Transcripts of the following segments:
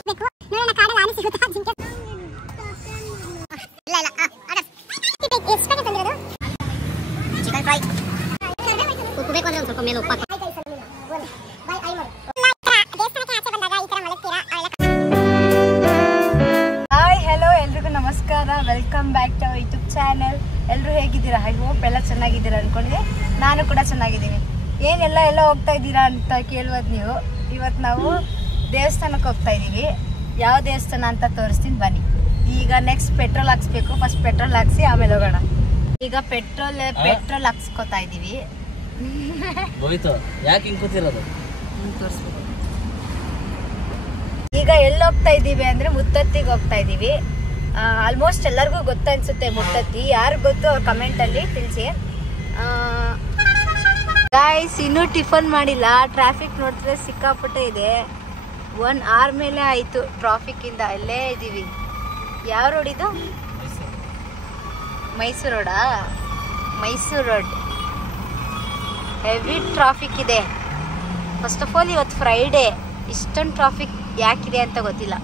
Chicken fry ಕುಕ್ಬೇಕು ಅಂದ್ರೆ ಒಂದು ಸ್ವಲ್ಪ ಮೇಲೆ ಉಪ್ಪು ಹಾಯ್ ಹಲೋ ಎಲ್ರಿಗೂ ನಮಸ್ಕಾರ, welcome back to our YouTube channel. ಎಲ್ಲರೂ ಹೇಗಿದ್ದೀರಾ? ಐ ಹೋಪ್ ಎಲ್ಲ ಚೆನ್ನಾಗಿದ್ದೀರಾ ಅನ್ಕೊಂಡಿದ್ದೆ. ನಾನು ಕೂಡ ಚೆನ್ನಾಗಿದ್ದೀನಿ. ಎಲ್ಲ ಹೋಗ್ತಾ ಇದ್ದೀರಾ ಅಂತ ಕೇಳುವುದು ನೀವು. ಇವತ್ತು ನಾವು ದೇವಸ್ಥಾನಕ್ಕೆ ಹೋಗ್ತಾ ಇದ್ದೀವಿ. ಯಾವ ದೇವಸ್ಥಾನ ಅಂತ ತೋರಿಸ್ತೀನಿ ಬನ್ನಿ. ಈಗ ನೆಕ್ಸ್ಟ್ ಪೆಟ್ರೋಲ್ ಹಾಕ್ಸ್ಬೇಕು. ಫಸ್ಟ್ ಪೆಟ್ರೋಲ್ ಹಾಕ್ಸಿ ಆಮೇಲೆ ಹೋಗೋಣ. ಈಗ ಪೆಟ್ರೋಲ್ ಹಾಕ್ಸ್ಕೊತಾ ಇದ್ದೀವಿ. ಈಗ ಎಲ್ಲಿ ಹೋಗ್ತಾ ಇದ್ದೀವಿ ಅಂದ್ರೆ ಮುತ್ತತ್ತಿಗೆ ಹೋಗ್ತಾ ಇದ್ದೀವಿ. ಆಲ್ಮೋಸ್ಟ್ ಎಲ್ಲರಿಗೂ ಗೊತ್ತನ್ಸುತ್ತೆ ಮುತ್ತತ್ತಿ. ಯಾರು ಗೊತ್ತು ಅವ್ರ ಕಮೆಂಟ್ ಅಲ್ಲಿ ತಿಳಿಸಿ. ಗಾಯ್ಸ್, ಇನ್ನೂ ಟಿಫನ್ ಮಾಡಿಲ್ಲ. ಟ್ರಾಫಿಕ್ ನೋಡಿದ್ರೆ ಸಿಕ್ಕಾಪಟ್ಟೆ ಇದೆ. 1 hour ಮೇಲೆ ಆಯ್ತು ಟ್ರಾಫಿಕ್ ಇಂದ. ಅಲ್ಲೇ ಇದ್ದೀವಿ. ಯಾವ ರೋಡ್ ಇದು? ಮೈಸೂರು ರೋಡಾ? ಮೈಸೂರು ರೋಡ್. ಹೆವಿ ಟ್ರಾಫಿಕ್ ಇದೆ. ಫಸ್ಟ್ ಆಫ್ ಆಲ್ ಇವತ್ತು ಫ್ರೈಡೇ. ಇಷ್ಟೊಂದು ಟ್ರಾಫಿಕ್ ಯಾಕಿದೆ ಅಂತ ಗೊತ್ತಿಲ್ಲ.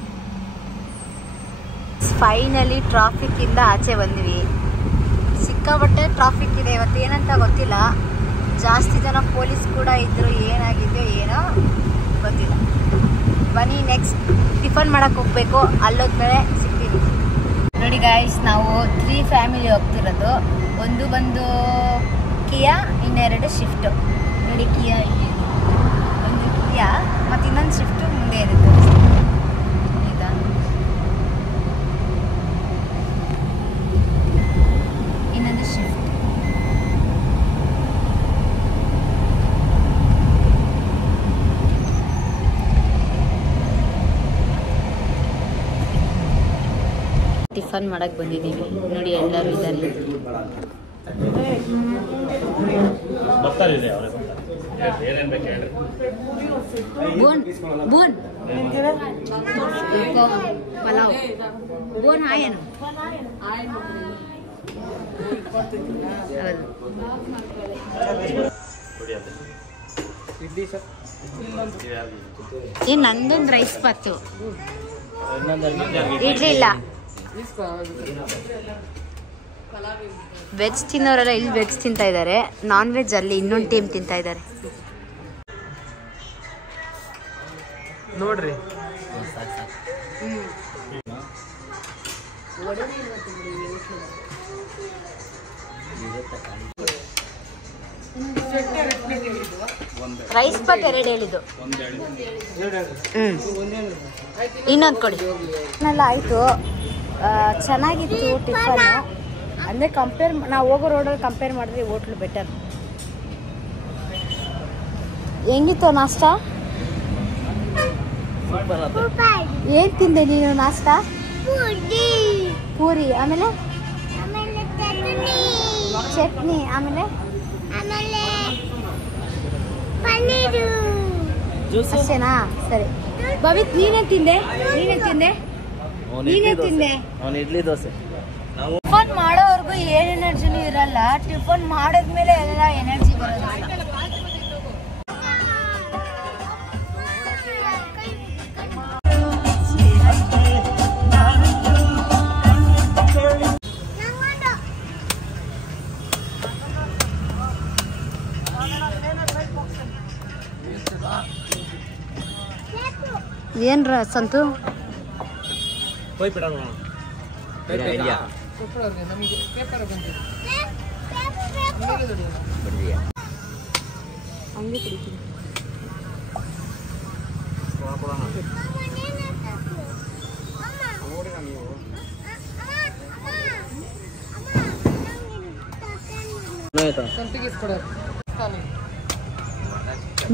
ಫೈನಲಿ ಟ್ರಾಫಿಕ್ ಇಂದ ಆಚೆ ಬಂದ್ವಿ. ಸಿಕ್ಕಾಪಟ್ಟೆ ಟ್ರಾಫಿಕ್ ಇದೆ ಇವತ್ತು. ಏನಂತ ಗೊತ್ತಿಲ್ಲ. ಜಾಸ್ತಿ ಜನ ಪೊಲೀಸ್ ಕೂಡ ಇದ್ರು. ಏನಾಗಿದೆಯೋ ಏನೋ ಗೊತ್ತಿಲ್ಲ. ಬನ್ನಿ ನೆಕ್ಸ್ಟ್ ಟಿಫನ್ ಮಾಡಕ್ಕೆ ಹೋಗ್ಬೇಕು. ಅಲ್ಲೋದ್ಮೇಲೆ ಸಿಗ್ತೀವಿ. ನೋಡಿ ಗಾಯ್ಸ್, ನಾವು 3 ಫ್ಯಾಮಿಲಿ ಹೋಗ್ತಿರೋದು. ಒಂದು ಬಂದು ಕಿಯಾ, ಇನ್ನೆರಡು ಶಿಫ್ಟ್. ನೋಡಿ ಕಿಯಾ, ಒಂದು ಕಿಯಾ ಮತ್ತು ಇನ್ನೊಂದು ಶಿಫ್ಟ್ ಮುಂದೆ ಇರುತ್ತೆ. ಇನ್ನೊಂದು ಶಿಫ್ಟ್. ಟಿಫನ್ ಮಾಡಕ್ಕೆ ಬಂದಿದ್ದೀವಿ. ನೋಡಿ ಎಲ್ಲರೂ ಇದ್ದಾರೆ. ಬೋನ್ ಪಲಾವ್ ಬೋನ್ ಹಾಯೇನು? ಏನು ನಂದೊಂದು ರೈಸ್ ಬಾತು. ಇಡ್ಲಿ ಇಲ್ಲ. ವೆಜ್ ತಿನ್ನೋರೆಲ್ಲ ಇಲ್ಲಿ ವೆಜ್ ತಿಂತಾ ಇದ್ದಾರೆ. ನಾನ್ ವೆಜ್ ಅಲ್ಲಿ ಇನ್ನೊಂದು ಟೀಮ್ ತಿಂತಾ ಇದ್ದಾರೆ. ನೋಡ್ರಿ, ರೈಸ್ ಬಾತ್ 2 ಹೇಳಿದ್ದು. ಇನ್ನೊಂದು ಕೊಡಿ. ಎಲ್ಲ ಆಯಿತು. ಚೆನ್ನಾಗಿತ್ತು ಟಿಫನ್. ಅಂದರೆ ನಾವು ಹೋಗೋ ರೋಡಲ್ಲಿ ಕಂಪೇರ್ ಮಾಡಿದ್ರೆ ಹೋಟ್ಲು ಬೆಟರ್. ಹೆಂಗಿತ್ತು ನಾಷ್ಟ? ಏನು ತಿಂದೆ ನೀನು ನಾಷ್ಟ? ಪೂರಿ, ಆಮೇಲೆ ಚಟ್ನಿ, ಆಮೇಲೆ ಅಷ್ಟೇನಾ? ಸರಿ. ಭವಿತ್ ನೀನೇನು ತಿಂದೆ? ಇಡ್ಲಿ ದೋಸೆ. ಟಿಫನ್ ಮಾಡೋವರೆಗೂ ಏನು ಎನರ್ಜಿನೂ ಇರಲ್ಲ. ಟಿಫನ್ ಮಾಡಿದ್ಮೇಲೆ ಎಲ್ಲ ಎನರ್ಜಿ ಬರೋದು. ಏನ್ರ ಸಂತು? ಹಂಗೆ ಕುಡಿತೀನಿ.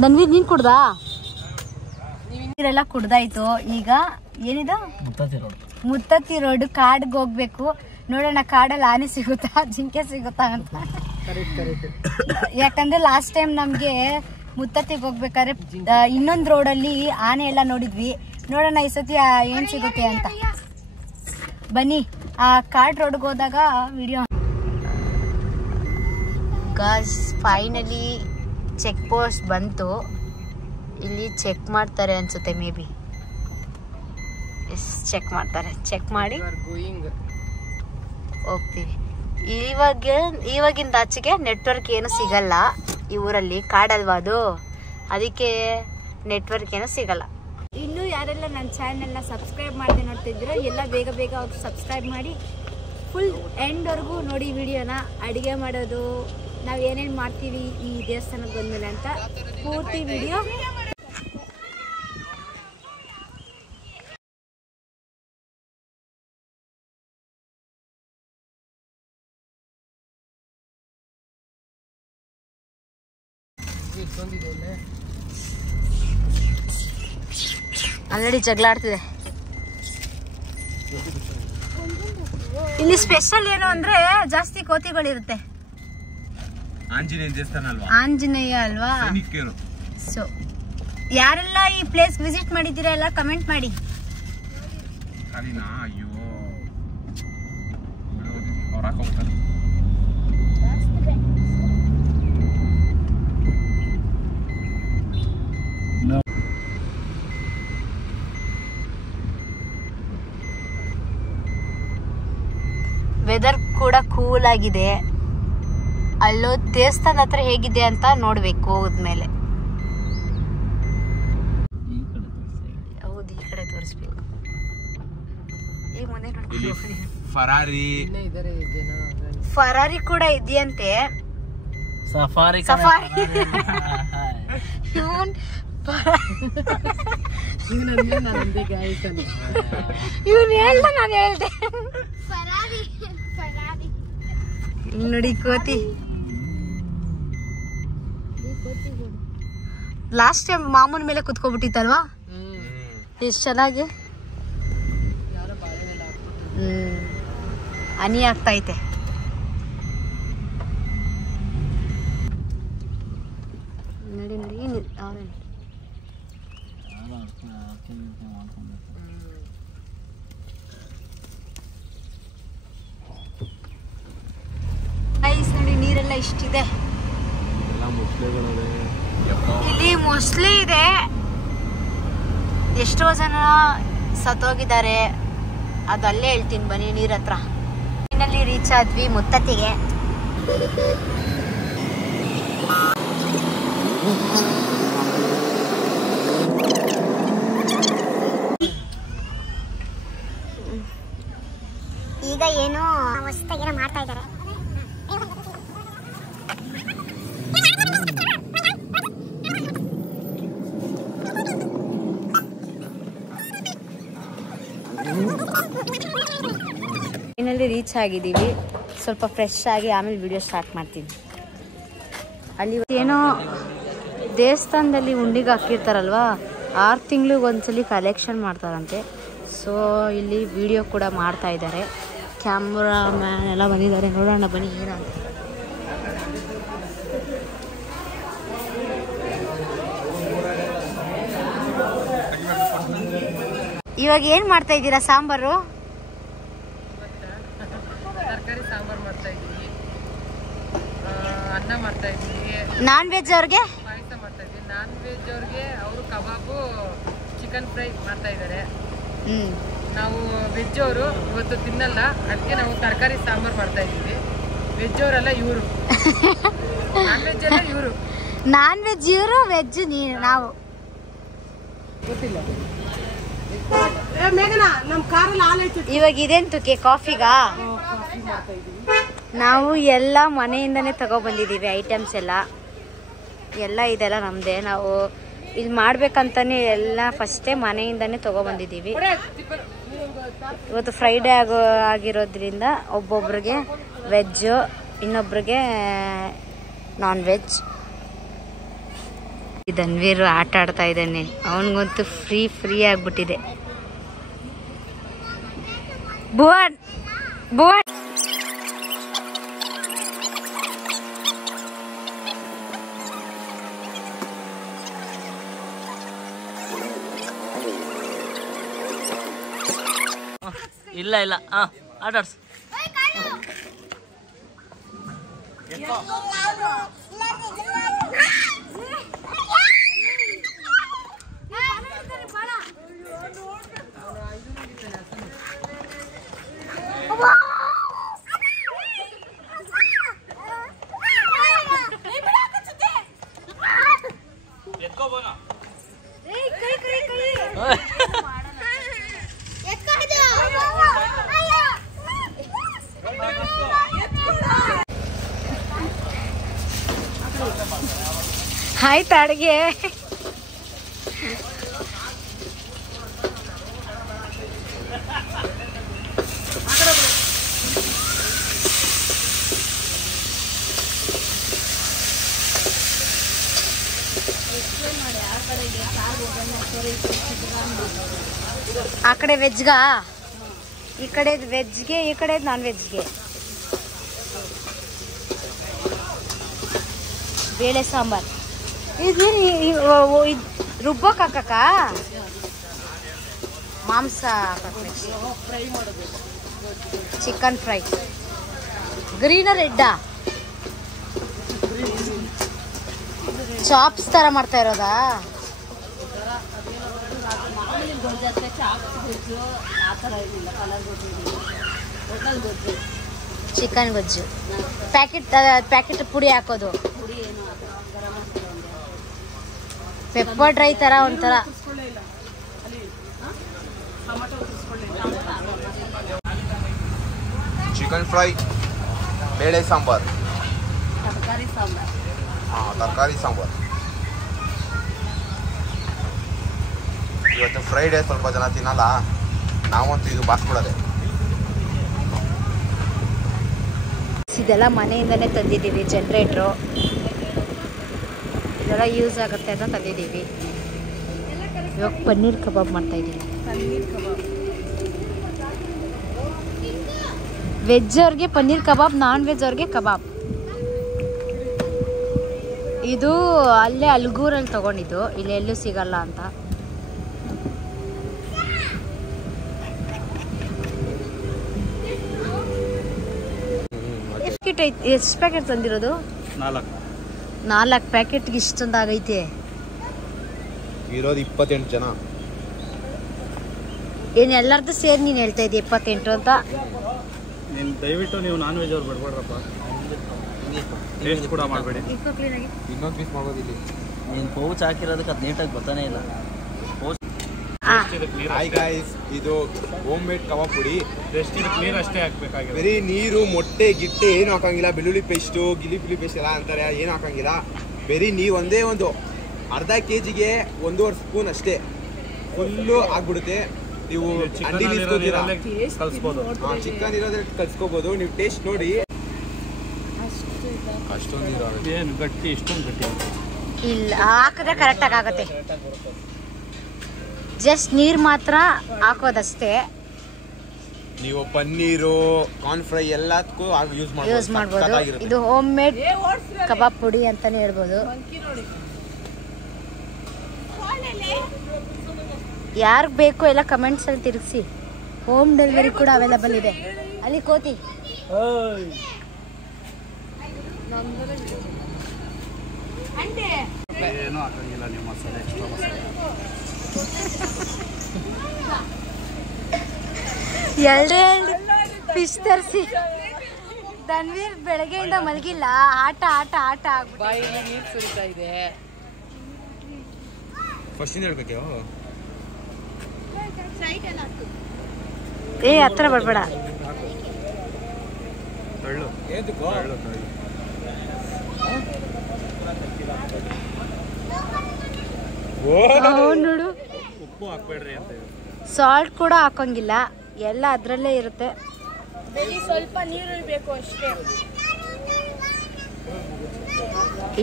ನನ್ವೀರ್ ನೀನ್ ಕುಡ್ದಾ? ನೀರೆಲ್ಲ ಕುಡ್ದಾಯ್ತು. ಈಗ ಏನಿದು? ಮುತ್ತತ್ತಿ ರೋಡ್. ಕಾಡ್ಗೆ ಹೋಗ್ಬೇಕು. ನೋಡೋಣ ಕಾಡಲ್ಲಿ ಆನೆ ಸಿಗುತ್ತಾ, ಜಿಂಕೆ ಸಿಗುತ್ತಾ ಅಂತ. ಯಾಕಂದ್ರೆ ಲಾಸ್ಟ್ ಟೈಮ್ ನಮ್ಗೆ ಮುತ್ತತ್ತಿಗೆ ಹೋಗ್ಬೇಕಾದ್ರೆ ಇನ್ನೊಂದು ರೋಡಲ್ಲಿ ಆನೆ ಎಲ್ಲ ನೋಡಿದ್ವಿ. ನೋಡೋಣ ಈ ಸತಿ ಏನ್ ಸಿಗುತ್ತೆ ಅಂತ. ಬನ್ನಿ ಆ ಕಾಡ್ ರೋಡ್ಗೆ ಹೋದಾಗ video. Guys, finally check post ಬಂತು. ಇಲ್ಲಿ ಚೆಕ್ ಮಾಡ್ತಾರೆ ಅನ್ಸುತ್ತೆ ಮೇ ಬಿ. ಚೆಕ್ ಮಾಡ್ತಾರೆ. ಚೆಕ್ ಮಾಡಿ ಹೋಗ್ತೀವಿ. ಇವಾಗಿಂದ ಆಚೆಗೆ ನೆಟ್ವರ್ಕ್ ಏನು ಸಿಗಲ್ಲ ಈ ಊರಲ್ಲಿ, ಕಾಡಲ್ವಾ ಅದು, ಅದಕ್ಕೆ ನೆಟ್ವರ್ಕ್ ಏನು ಸಿಗಲ್ಲ. ಇನ್ನೂ ಯಾರೆಲ್ಲ ನನ್ನ ಚಾನೆಲ್ನ ಸಬ್ಸ್ಕ್ರೈಬ್ ಮಾಡದೆ ನೋಡ್ತಿದ್ದೀರೋ ಎಲ್ಲ ಬೇಗ ಬೇಗ ಅವ್ರು ಸಬ್ಸ್ಕ್ರೈಬ್ ಮಾಡಿ ಫುಲ್ ಎಂಡ್ವರೆಗೂ ನೋಡಿ ವಿಡಿಯೋನ. ಅಡುಗೆ ಮಾಡೋದು, ನಾವು ಏನೇನು ಮಾಡ್ತೀವಿ ಈ ದೇವಸ್ಥಾನಕ್ಕೆ ಬಂದ್ಮೇಲೆ ಅಂತ ಪೂರ್ತಿ ವಿಡಿಯೋ. ಆಲ್ರೆಡಿ ಜಗಳ ಆಡ್ತಿದೆ. ಇಲ್ಲಿ ಸ್ಪೆಷಲ್ ಏನು ಅಂದ್ರೆ ಜಾಸ್ತಿ ಕೋತಿಗಳಿರುತ್ತೆ. ಆಂಜನೇಯ ಅಲ್ವಾ? ಸೊ ಯಾರೆಲ್ಲ ಈ ಪ್ಲೇಸ್ ವಿಸಿಟ್ ಮಾಡಿದ್ದೀರಾ ಎಲ್ಲ ಕಮೆಂಟ್ ಮಾಡಿ. ವೆದರ್ ಕೂಡ ಕೂಲ್ ಆಗಿದೆ. ಅಲ್ಲೋ ದೇವಸ್ಥಾನ ಹತ್ರ ಹೇಗಿದೆ ಅಂತ ನೋಡ್ಬೇಕು ಹೋದ್ಮೇಲೆ. ಹೌದು, ಈ ಕಡೆ ತೋರಿಸ್ಬೇಕು. ಈ ಮುಂದೆ ಫರಾರಿ ಕೂಡ ಇದೆಯಂತೆ. ಸಫಾರಿ ಇವನು ಹೇಳ್ದ, ನಾನು ಹೇಳ್ದೆ. ನೋಡಿ ಕೋತಿ. ಲಾಸ್ಟ್ ಟೈಮ್ ಮಾಮೂನ್ ಮೇಲೆ ಕುತ್ಕೊಬಿಟ್ಟಿತ್ತಲ್ವಾ, ಎಷ್ಟು ಚೆನ್ನಾಗಿ. ಹನಿ ಆಗ್ತೈತೆ. ನೋಡಿ ನೋಡಿ ನೋಡಿ ನೀರೆಲ್ಲ ಇಷ್ಟಿದೆ. ಇಲ್ಲಿ ಮೊಸಳೆ ಇದೆ. ಎಷ್ಟೋ ಜನ ಸತ್ತೋಗಿದ್ದಾರೆ. ಅದು ಅಲ್ಲೇ ಹೇಳ್ತೀನಿ ಬನ್ನಿ, ನೀರ್ ಹತ್ರ. ಇನ್ನಲ್ಲಿ ರೀಚ್ ಆದ್ವಿ ಮುತ್ತತ್ತಿಗೆ. ಈಗ ಏನೋ ಹೊಸದಾಗಿ ಮಾಡ್ತಾ ಇದ್ದಾರೆ. ಇನ್ನಲ್ಲಿ ರೀಚ್ ಆಗಿದ್ದೀವಿ. ಸ್ವಲ್ಪ ಫ್ರೆಶ್ ಆಗಿ ಆಮೇಲೆ ವಿಡಿಯೋ ಸ್ಟಾರ್ಟ್ ಮಾಡ್ತೀನಿ. ಅಲ್ಲಿ ಏನೋ ದೇವಸ್ಥಾನದಲ್ಲಿ ಉಂಡಿಗೆ ಹಾಕಿರ್ತಾರಲ್ವಾ, 6 ತಿಂಗಳಿಗೆ ಒಂದ್ಸಲಿ ಕಲೆಕ್ಷನ್ ಮಾಡ್ತಾರಂತೆ. ಸೊ ಇಲ್ಲಿ ವಿಡಿಯೋ ಕೂಡ ಮಾಡ್ತಾ ಇದ್ದಾರೆ. ಕ್ಯಾಮ್ರಾ ಮ್ಯಾನ್ ಎಲ್ಲ ಬಂದಿದ್ದಾರೆ. ನೋಡೋಣ ಬನ್ನಿ ಏನಂತ. ಇವಾಗ ಏನು ಮಾಡ್ತಾ ಇದ್ದೀರಾ? ಸಾಂಬಾರು, ತರಕಾರಿ ಸಾಂಬಾರು ಮಾಡ್ತಾ ಇದ್ದೀವಿ. ಅನ್ನ ಮಾಡ್ತಾ ಇದ್ದೀವಿ. ನಾನ್ ವೆಜ್ ಅವ್ರಿಗೆ ಪಾಯಸ ಮಾಡ್ತಾ ಇದ್ದೀವಿ. ನಾನ್ ವೆಜ್ ಅವ್ರಿಗೆ ಅವರು ಕಬಾಬು, ಚಿಕನ್ ಫ್ರೈ ಮಾಡ್ತಾ ಇದ್ದಾರೆ. ನಾವು ವೆಜ್ ಅವರು ಇವತ್ತು ತಿನ್ನಲ್ಲ, ಅದಕ್ಕೆ ನಾವು ತರಕಾರಿ ಸಾಂಬಾರು ಮಾಡ್ತಾ ಇದ್ದೀವಿ. ವೆಜ್ ಅವರೆಲ್ಲ ಇವರು, ನಾನ್ ವೆಜ್ ಎಲ್ಲ ಇವರು. ನಾನ್ ವೆಜ್ ಇವರು, ವೆಜ್ ನಾವು. ಗೊತ್ತಿಲ್ಲ. ಇವಾಗ ಇದೆಂತಕ್ಕೆ ಕಾಫಿಗಾ? ನಾವು ಎಲ್ಲ ಮನೆಯಿಂದನೇ ತಗೊಬಂದಿದ್ದೀವಿ ಐಟಮ್ಸ್ ಎಲ್ಲ. ಇದೆಲ್ಲ ನಮ್ಮದೇ. ನಾವು ಇಲ್ಲಿ ಮಾಡ್ಬೇಕಂತಾನೆ ಎಲ್ಲ ಫಸ್ಟೇ ಮನೆಯಿಂದನೇ ತಗೊಬಂದಿದ್ದೀವಿ. ಇವತ್ತು ಫ್ರೈಡೇ ಆಗಿರೋದ್ರಿಂದ ಒಬ್ಬೊಬ್ರಿಗೆ ವೆಜ್ಜು, ಇನ್ನೊಬ್ರಿಗೆ ನಾನ್ ವೆಜ್. ಧನ್ವೀರ್ ಆಟ ಆಡ್ತಾ ಇದ್ದಾನೆ. ಅವನಿಗಂತೂ ಫ್ರೀ ಆಗ್ಬಿಟ್ಟಿದೆ. ಭುವನ್ ಇಲ್ಲ ಆಟಾಡ್ಸು. ಆಯ್ತು ಅಡುಗೆ. ಆ ಕಡೆ ವೆಜ್ಗಾ, ಈ ಕಡೆ ವೆಜ್ಗೆ, ಈ ಕಡೆ ನಾನ್ ವೆಜ್ಗೆ. ಬೇಳೆ ಸಾಂಬಾರ್ ಇದು ರುಬ್ಬೋಕ್ ಹಾಕಕ್ಕ, ಮಾಂಸ ಫ್ರೈ ಮಾಡೋದು, ಚಿಕನ್ ಫ್ರೈ. ಗ್ರೀನ ರೆಡ್ಡಾ? ಚಾಪ್ಸ್ ತರ ಮಾಡ್ತಾ ಇರೋದಾ? ಚಿಕನ್ ಗೊಜ್ಜು ಪ್ಯಾಕೆಟ್ ಪುಡಿ ಹಾಕೋದು, ಪೆಪ್ಪರ್ ಡ್ರೈ ತರ ಒಂಥರ. ಚಿಕನ್ ಫ್ರೈ, ಬೇಳೆ ಸಾಂಬಾರ್, ತರಕಾರಿ ಸಾಂಬಾರ್. ಇವತ್ತು ಫ್ರೈಡೇ, ಸ್ವಲ್ಪ ಜನ ತಿನ್ನಲ್ಲ, ನಾವಂತೂ ಇದು ಬಾಸ್ಬಿಡೋದೆ. ಇದೆಲ್ಲ ಮನೆಯಿಂದನೇ ತಂದಿದ್ದೀವಿ, ಜನರೇಟ್ರು ಇದೆಲ್ಲ ಯೂಸ್ ಆಗುತ್ತೆ ಅಂತ ತಂದಿದ್ದೀವಿ. ಇವಾಗ ಪನ್ನೀರ್ ಕಬಾಬ್ ಮಾಡ್ತಾ ಇದ್ದೀವಿ. ವೆಜ್ ಅವ್ರಿಗೆ ಪನ್ನೀರ್ ಕಬಾಬ್, ನಾನ್ ವೆಜ್ ಅವ್ರಿಗೆ ಕಬಾಬ್. ಇದು ಅಲ್ಲೇ ಅಲ್ಗೂರಲ್ಲಿ ತಗೊಂಡಿದ್ದು, ಇಲ್ಲಿ ಎಲ್ಲೂ ಸಿಗಲ್ಲ ಅಂತ. ಎಷ್ಟು ಪ್ಯಾಕೆಟ್ ತಂದಿರೋದು? 4 ಪ್ಯಾಕೆಟ್ಗೆ ಇಷ್ಟೊಂದಾಗೈತೆ. ಇರೋದು 28 ಜನ. ಏನು ಎಲ್ಲರದ್ದು ಸೇರಿ ನೀನು ಹೇಳ್ತಾ ಇದ್ದೀಯ 28 ಅಂತ? ದಯವಿಟ್ಟು ನೀವು ನಾನ್ ವೆಜ್ ಅವ್ರು ಬಿಡ್ಬೇಡ್ರಪ್ಪ, ಟೇಸ್ಟ್ ಕೂಡ ಮಾಡಬೇಡಿ. ಇನ್ನೊಂದು ಪೀಸ್ ಮಾಡೋದಿಲ್ಲ. ನೀನು ಪೌಚ್ ಹಾಕಿರೋದಕ್ಕೆ ಅದು ನೀಟಾಗಿ ಬರ್ತಾನೆ ಇಲ್ಲ. ಹಾಯ್ ಗಾಯ್ಸ್, ಇದು ಹೋಮ್ ಮೇಡ್ ಕಬಾಬ್ ಪುಡಿ. ನೀರು ಅಷ್ಟೇ ಹಾಕ್ಬೇಕಾಗಿದೆ. ಬರೀ ನೀರು, ಮೊಟ್ಟೆ ಗಿಟ್ಟೆ ಏನು ಹಾಕಂಗಿಲ್ಲ. ಬೆಳ್ಳುಳ್ಳಿ ಪೇಸ್ಟು, ಗಿಲಿ ಪೇಸ್ಟ್ ಎಲ್ಲ ಅಂತಾರೆ, ಏನು ಹಾಕಂಗಿಲ್ಲ. ಬರೀ ನೀವು ಒಂದೇ ಒಂದು ಅರ್ಧ kgಗೆ 1.5 ಸ್ಪೂನ್ ಅಷ್ಟೇ ಫುಲ್ಲು ಆಗ್ಬಿಡುತ್ತೆ. ನೀವು ಅಂಡಿ ನಿಲ್ಸ್ಕೊತೀರಾ, ಚಿಕನ್ ಇರೋದ್ರೆ ಕಲ್ಸ್ಕೋಬಹುದು. ನೀವು ಟೇಸ್ಟ್ ನೋಡಿ. ಅಷ್ಟೊಂದು ಏನು ಗಟ್ಟಿ, ಇಷ್ಟೊಂದು ಗಟ್ಟಿ ಇಲ್ಲ, ಹಾಕಿದ್ರೆ ಕರೆಕ್ಟಾಗಿ ಆಗುತ್ತೆ. ಜಸ್ಟ್ ನೀರು ಮಾತ್ರ ಹಾಕೋದಷ್ಟೇ. ನೀವು ಪನ್ನೀರು, ಕಾರ್ನ್ ಫ್ರೈ ಎಲ್ಲದಕ್ಕೂ ಯೂಸ್ ಮಾಡ್ಬೋದು. ಇದು ಹೋಮ್ ಮೇಡ್ ಕಬಾಬ್ ಪುಡಿ ಅಂತಾನೆ ಹೇಳ್ಬೋದು. ಯಾರು ಬೇಕು ಎಲ್ಲ ಕಮೆಂಟ್ಸ್ ಅಲ್ಲಿ ತಿರುಗಿಸಿ. ಹೋಮ್ ಡೆಲಿವರಿ ಕೂಡ ಅವೈಲಬಲ್ ಇದೆ. ಅಲ್ಲಿ ಕೋತಿ ಏನೂ ಹಾಕಂಗಿಲ್ಲ ನೀವು ಮಸಾಲೆ, ಎಕ್ಸ್ಟ್ರಾ ಮಸಾಲೆ. ಎರಡು ಫಿಶ್ ತರಿಸಿ. ಧನ್ವೀರ್ ಬೆಳಗ್ಗೆಯಿಂದ ಮಲಗಿಲ್ಲ, ಆಟ ಆಟ ಆಟ ಆಗ್ಬಿಟ್ಟು ಬಾಯಿಲಿ ನೀರು ಸುರಿತಾ ಇದೆ. ಫಸ್ಟ್ ಹೇಳ್ಬೇಕು. ಏ ಹತ್ರ ಬರ್ಬೇಡ. ನೋಡು, ಉಪ್ಪು ಹಾಕ್ಬೇಡ್ರಿ ಅಂತ. ಸಾಲ್ಟ್ ಕೂಡ ಹಾಕೋಂಗಿಲ್ಲ, ಎಲ್ಲ ಅದರಲ್ಲೇ ಇರುತ್ತೆ. ಸ್ವಲ್ಪ ನೀರು ಬೇಕು ಅಷ್ಟೇ.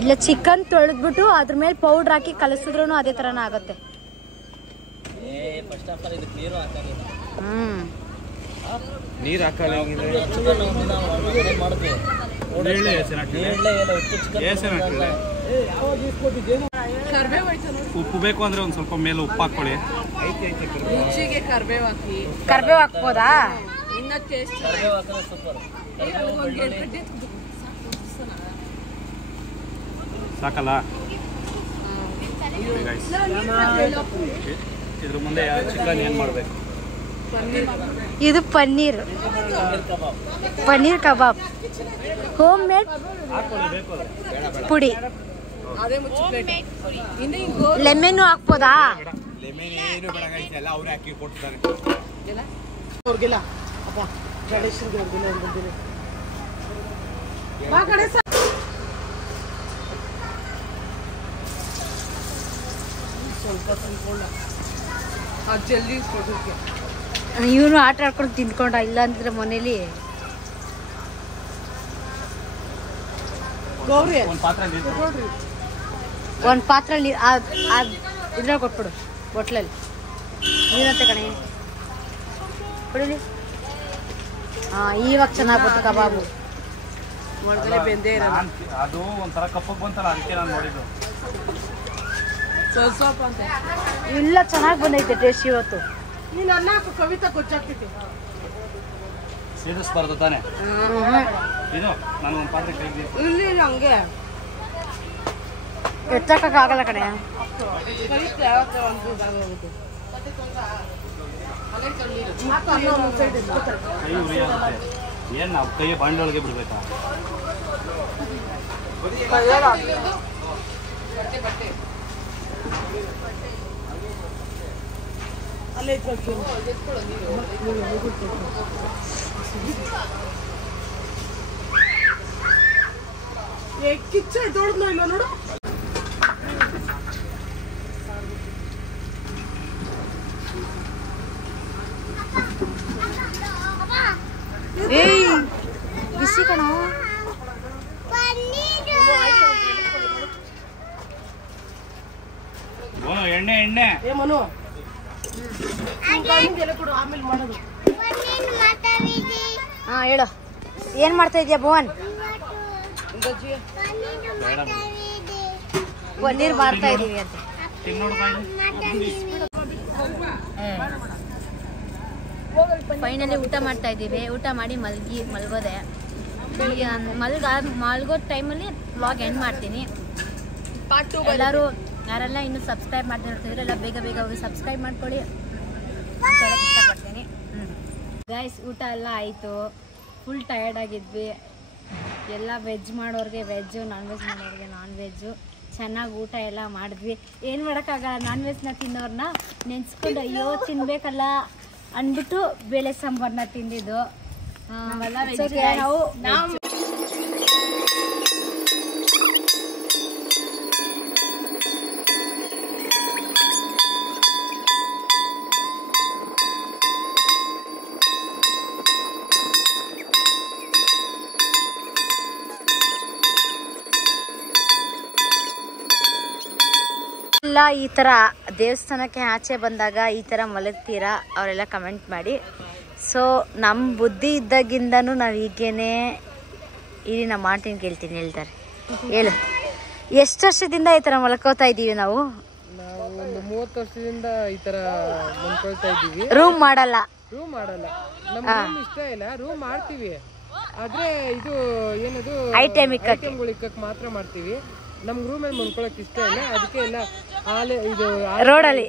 ಇಲ್ಲ, ಚಿಕನ್ ತೊಳೆದ್ಬಿಟ್ಟು ಅದ್ರ ಮೇಲೆ ಪೌಡ್ರ್ ಹಾಕಿ ಕಲಸಿದ್ರು ಅದೇ ತರನ ಆಗುತ್ತೆ. ನೀರು ಹಾಕಲ್ಲ. ಉಪ್ಪು ಬೇಕು ಅಂದ್ರೆ ಒಂದ್ ಸ್ವಲ್ಪ ಮೇಲೆ ಉಪ್ಪು ಹಾಕೊಳ್ಳಿ. ರುಚಿಗೆ ಕರ್ಬೇವು ಹಾಕಿ. ಕರ್ಬೇವು ಹಾಕ್ಬೋದಾ? ಇನ್ನ ಟೇಸ್ಟ್ ಸಾಕಲ್ಲ? ಇದ್ರ ಮುಂದೆ ಚಿಕನ್ ಏನ್ ಮಾಡ್ಬೇಕು? ಇದು ಪನ್ನೀರ್ ಕಬಾಬ್ ಹೋಮ್ ಮೇಡ್ ಪುಡಿ. ಲೆಮನ್ ಹಾಕ್ಬೋದಾ? ಲೆಮನ್ ಏನು ಬೇಡ ಗೈಸ್, ಎಲ್ಲ ಅವ್ರೇ ಹಾಕಿ ಕೊಡ್ತಾರೆ. ಅವ್ರಿಗೆಲ್ಲ ಅಪ್ಪ ಗಣೇಶನ್ಗೆ ಅವ್ರಿಗೆಲ್ಲ ಬಂದಿಲ್ಲ ಬಾ ಗಣೇಶ. ಸ್ವಲ್ಪ ತಿನ್ಕೊಳ್ಳ ಜಲ್ದಿ ಕೊಡೋಕೆ. ಇವನು ಆಟ ಆಡ್ಕೊಂಡು ತಿನ್ಕೊಂಡ, ಇಲ್ಲ ಅಂದ್ರೆ ಮನೇಲಿ ಗೌರಿ ಒಂದು ಪಾತ್ರೆ ನೀರು ಕೊಡ್ರಿ. ಒಂದು ಪಾತ್ರೆ ನೀರು ಇದ್ರಾಗ ಕೊಟ್ಬಿಡು, ಬೊಟ್ಲಲ್ಲಿ ನೀರಂತೆ ಕಣೆ ಬಿಡಲಿ. ಇವಾಗ ಚೆನ್ನಾಗಿ ಬಂತು ಕಬಾಬು. ಒಳಗಡೆ ಬೆಂದೇ ಇರಲ್ಲ. ಅದು ಒಂಥರ ಕಪ್ಪಗೆ ಬಂತಲ್ಲ, ಅದಕ್ಕೆ ನಾನು ನೋಡಿದ್ದು. ಸ್ವಲ್ಪ ಅಂತ ಇಲ್ಲ ಚೆನ್ನಾಗಿ ಬಂದೈತೆ ಟೇಸ್ಟ್ ಇವತ್ತು. ನೀನು ಅನ್ನ ಹಾಕು, ಕವಿತಾ ಕೊಚ್ಚಾಕ್ತಿದ್ದೆ. ಸೇರಿಸ್ಬಾರ್ದು ತಾನೆ ಇದು. ನಾನು ಒಂದು ಪಾತ್ರೆ ಕೈಗೆ ಇಲ್ಲಿ ಹಂಗೆ ಎತ್ತಕ್ಕಾಗಲ್ಲ ಕಣೆ. ಕವಿತೆ ಯಾವತ್ತ ಒಂದು ಇದಾಗೋಗುತ್ತೆ. ಹಾಕು ಅನ್ನ ಒಂದು ಸೈಡ್ ಕೈ ಉರಿಯಾಗುತ್ತೆ. ಏನು ನಾವು ಕೈ ಬಾಂಡೊಳಗೆ ಬಿಡ್ಬೇಕಾ? ಅಲ್ಲೇ ಇಟ್ಕೊಳ್ತೀನಿ. ಕಿಚ್ಚ ದೊಡ್ಡದು ಇಲ್ಲ ನೋಡು. ಏಯ್ ಬಿಸಿ ಕಣ. ಎಣ್ಣೆ ಎಣ್ಣೆ ಏ ಮನು ಎಲ್ಲ ಕೊಡು, ಆಮೇಲೆ ಮಾಡೋದು. ಹೇಳು, ಏನು ಮಾಡ್ತಾ ಇದೀಯಾ ಭುವನ್? ಪನ್ನೀರ್ ಮಾಡ್ತಾ ಇದೀವಿ ಅಂತ. ಫೈನಲಿ ಊಟ ಮಾಡ್ತಾ ಇದ್ದೀವಿ. ಊಟ ಮಾಡಿ ಮಲ್ಗೋದೆ. ಈಗ ಮಲ್ಗೋ ಟೈಮಲ್ಲಿ ವ್ಲಾಗ್ ಎಂಡ್ ಮಾಡ್ತೀನಿ. ಎಲ್ಲರೂ ಯಾರೆಲ್ಲ ಇನ್ನೂ ಸಬ್ಸ್ಕ್ರೈಬ್ ಮಾಡ್ತಾ ಇರ್ತಿದ್ರೆ ಎಲ್ಲ ಬೇಗ ಬೇಗ ಹೋಗಿ ಸಬ್ಸ್ಕ್ರೈಬ್ ಮಾಡ್ಕೊಳ್ಳಿ ಅಂತ ಹೇಳಕ್ಕೆ ಇಷ್ಟಪಡ್ತೀನಿ. ಗೈಸ್, ಊಟ ಎಲ್ಲ ಆಯಿತು. ಫುಲ್ ಟಯರ್ಡ್ ಆಗಿದ್ವಿ. ಎಲ್ಲ ವೆಜ್ ಮಾಡೋರಿಗೆ ವೆಜ್ಜು, ನಾನ್ ವೆಜ್ ಮಾಡೋರಿಗೆ ನಾನ್ ವೆಜ್ಜು. ಚೆನ್ನಾಗಿ ಊಟ ಎಲ್ಲ ಮಾಡಿದ್ವಿ. ಏನು ಮಾಡೋಕ್ಕಾಗಲ್ಲ, ನಾನ್ ವೆಜ್ನ ತಿನ್ನೋರನ್ನ ನೆನೆಸ್ಕೊಂಡು ಅಯ್ಯೋ ತಿನ್ಬೇಕಲ್ಲ ಅಂದ್ಬಿಟ್ಟು ಬೇಳೆ ಸಾಂಬಾರನ್ನ ತಿಂದಿದ್ದು. ನಾವು ಎಲ್ಲ ಈ ಥರ ದೇವಸ್ಥಾನಕ್ಕೆ ಆಚೆ ಬಂದಾಗ ಈ ಥರ ಮಲಗ್ತೀರಾ ಅವರೆಲ್ಲ ಕಮೆಂಟ್ ಮಾಡಿ. ಸೊ ನಮ್ಮ ಬುದ್ಧಿ ಇದ್ದಾಗಿಂದನೂ ನಾವು ಹೀಗೇನೆ ಇಲ್ಲಿ ನಮ್ಮ ಆಂಟಿನ ಕೇಳ್ತೀನಿ, ಹೇಳ್ತಾರೆ. ಹೇಳು, ಎಷ್ಟು ವರ್ಷದಿಂದ ಈ ಥರ ಮಲ್ಕೋತಾ ಇದ್ದೀವಿ ನಾವು? ನಾವು ಒಂದು 30 ವರ್ಷದಿಂದ ಈ ತರ ಮಲ್ಕೊಳ್ತಾ ಇದ್ದೀವಿ. ರೂಮ್ ಮಾಡಲ್ಲ. ನಮ್ಗೆ ರೂಮ್ ಇಷ್ಟ ಇಲ್ಲ. ರೂಮ್ ಮಾಡ್ತೀವಿ, ಆದ್ರೆ ಇದು ಏನದು ಐಟಮ್ ಇಕ್ಕಕ್ಕೆ ಮಾತ್ರ ಮಾಡ್ತೀವಿ. ನಮ್ಗೆ ರೂಮಲ್ಲಿ ಮಲ್ಕೊಳಕ್ ಇಷ್ಟ ಇಲ್ಲ. ಅದಕ್ಕೆ ಎಲ್ಲ ಇದು ರೋಡಲ್ಲಿ,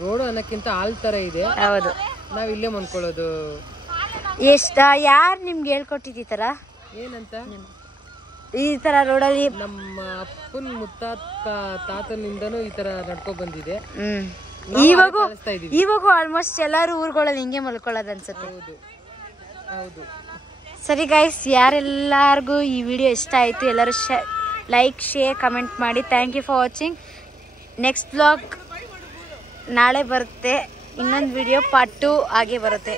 ರೋಡ್ ಅನ್ನಕ್ಕಿಂತ ಹಾಲ್ ತರ ಇದೆ. ಹೌದು, ನಾವ್ ಇಲ್ಲೇ ಮಲ್ಕೊಳ್ಳೋದು. ಯಾರು ನಿಮ್ಗೆ ಹೇಳ್ಕೊಟ್ಟಿದ್ದ ಈ ಥರ? ಏನಂತ? ಈ ಥರ ರೋಡಲ್ಲಿ ನಮ್ಮ ಅಪ್ಪನ ತಾತನಿಂದನೂ ಈ ತರ ನಡ್ಕೊ ಬಂದಿದೆ. ಇವಾಗೂ ಆಲ್ಮೋಸ್ಟ್ ಎಲ್ಲರೂ ಊರುಗಳಲ್ಲಿ ಹಿಂಗೆ ಮಲ್ಕೊಳ್ಳೋದು ಅನ್ಸುತ್ತೆ. ಹೌದು. ಸರಿ ಗೈಸ್, ಯಾರೆಲ್ಲರಿಗೂ ಈ ವಿಡಿಯೋ ಇಷ್ಟ ಆಯಿತು ಎಲ್ಲರೂ ಲೈಕ್, ಶೇರ್, ಕಮೆಂಟ್ ಮಾಡಿ. Thank you for watching. Next blog ನಾಳೆ ಬರುತ್ತೆ. ಇನ್ನೊಂದು ವಿಡಿಯೋ ಪಾರ್ಟ್ 2 ಆಗೇ ಬರುತ್ತೆ.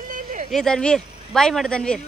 ಧನ್ವೀರ್ ಬಾಯ್ ಮಾಡು. ಧನ್ವೀರ್